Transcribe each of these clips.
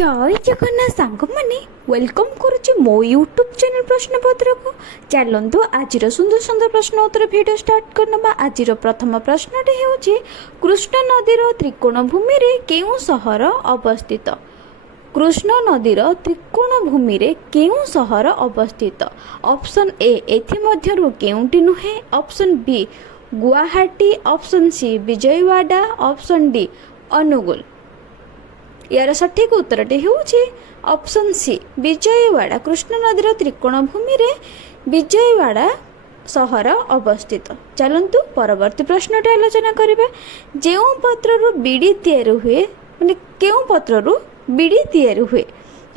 जय जगन्नाथ सांग मैंने वेलकम करुच्ची मो यूट्यूब चैनल प्रश्नपत्र को चलतु आज सुंदर सुंदर प्रश्न उत्तर वीडियो स्टार्ट करना। आज प्रथम प्रश्नटे होची कृष्ण नदीर त्रिकोण भूमि रे केउ सहर अवस्थित। कृष्ण नदीर त्रिकोण भूमि रे केउ सहर अवस्थित। ऑप्शन ए एथि मध्यरु केउटी नुहे। Option B Guwahati. Option C Vijayawada. Option D Angul. यार सठिक उत्तरटी होउछि ऑप्शन सी विजयवाड़ा। कृष्ण नदीर त्रिकोण भूमि रे विजयवाड़ा सहर अवस्थित। चलंतु परवर्ती प्रश्नटी आलोचना करिबा। जेउ पत्ररु बीड़ी तैयार हुए माने केउ पत्ररु बीड़ी तैयार हुए।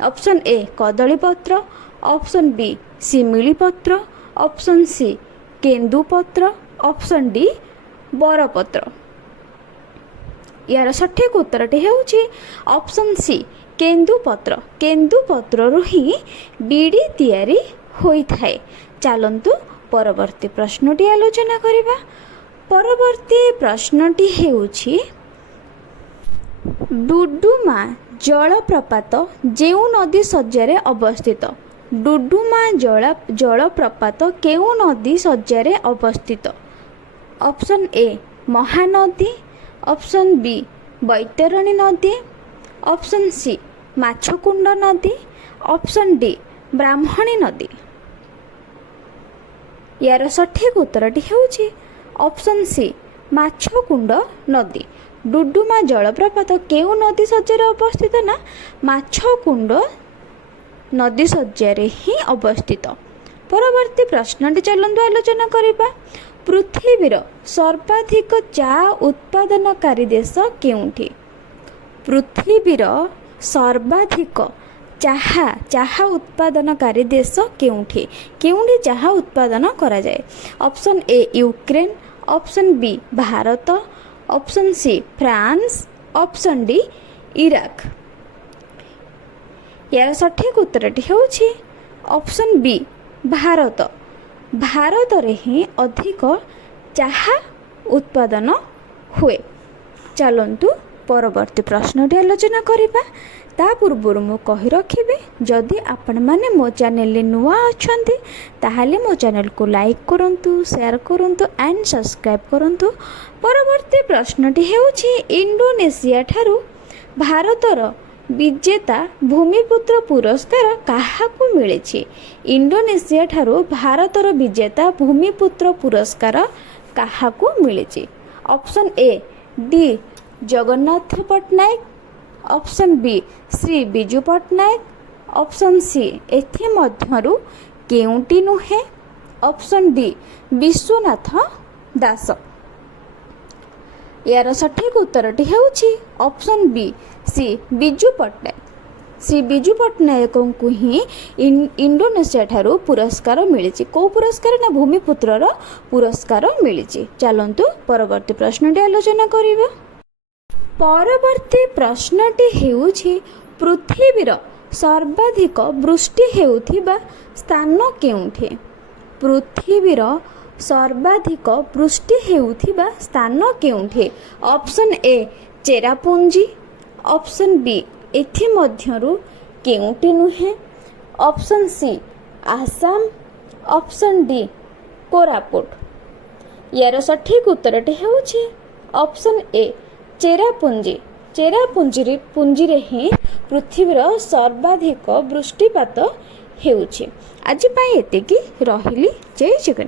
ऑप्शन ए कदली पत्र। ऑप्शन बी शिमिली पत्र। ऑप्शन सी केंदु पत्र। ऑप्शन डी बरपत्र। यार सठिक उत्तरटी होउछि ऑप्शन सी केंदु पत्र। केंदु पत्ररु ही बीड़ी तैयारी होई थाए। चलंतु परवर्ती प्रश्नटी आलोचना करिबा। परवर्ती प्रश्नटी हेउछि डुडुमा जलप्रपात जेउ नदी सज्जारे अवस्थित। डुडुमा जलप्रपात केउ नदी सज्जारे अवस्थित। Option A Mahanadi. Option B Baitarani नदी। ऑप्शन सी माछकुंड नदी। ऑप्शन डी ब्राह्मणी नदी। यार सठिक उत्तरटी होउछि ऑप्शन सी माछकुंड नदी। डुडुमा जलप्रपात केउ नदी सज्जारे अवस्थित ना माछकुंड नदी सज्जारे ही अवस्थित। परवर्ती प्रश्नटी चलंतु आलोचना करिबा। पृथ्वीर सर्वाधिक चा उत्पादनकारी देश केउठी। पृथ्वीर सर्वाधिक चाहा उत्पादनकारी देश केउठी। केउठी चाहा उत्पादन करा जाए। Option A Ukraine. Option B Bharat. Option C France. Option D Iraq. यार सठिक उत्तरटी होउछि ऑप्शन बी भारत। भारत रे ही अधिक चाहा उत्पादन हुए। चलंतु परवर्ती प्रश्नटी आलोचना करिबा। ता पूर्व मु कहि रखिबे जदि आपण माने मो चैनल नुआ अछंती ताहाले मो चैनल को लाइक करंतु, शेयर करंतु एंड सब्सक्राइब करंतु। परवर्ती प्रश्नटी हेउछि इंडोनेशिया ठारू भारतर विजेता भूमिपुत्र पुरस्कार काहाकु मिलेछि। इंडोनेशिया ठारू भारतर विजेता भूमिपुत्र पुरस्कार काहाकु मिलेछि। Option A D Jagannath Patnaik. Option B Shri Biju Patnaik. Option C एथि मध्यरु केउटी नुहे। Option D Vishwanath Das. यार सठिक उत्तरटी हेउछि option B C Biju Patnaik. Shri Biju Patnaik को ही इंडोनेशिया ठारू पुरस्कार मिली। को पुरस्कार ना भूमिपुत्र पुरस्कार मिली। चलंतु परवर्ती प्रश्नटी आलोचना करिबा। परवर्ती प्रश्नटी हेउछि पृथ्वीर सर्वाधिक वृष्टि हेउथिबा स्थान केउठी। पृथ्वीर सर्वाधिक वृष्टि हेउथिबा स्थान केउठी। Option A Cherrapunji. Option B एथि मध्यरु केउटी नुहे। Option C Assam. Option D Koraput. यार सठिक उत्तरटी हेउछि ऑप्शन ए चेरापुंजी। चेरापुंजी रे ही पृथ्वीर सर्वाधिक वृष्टिपात हेउछि। आज पई एतिकी रहिली। जय जगन्नाथ।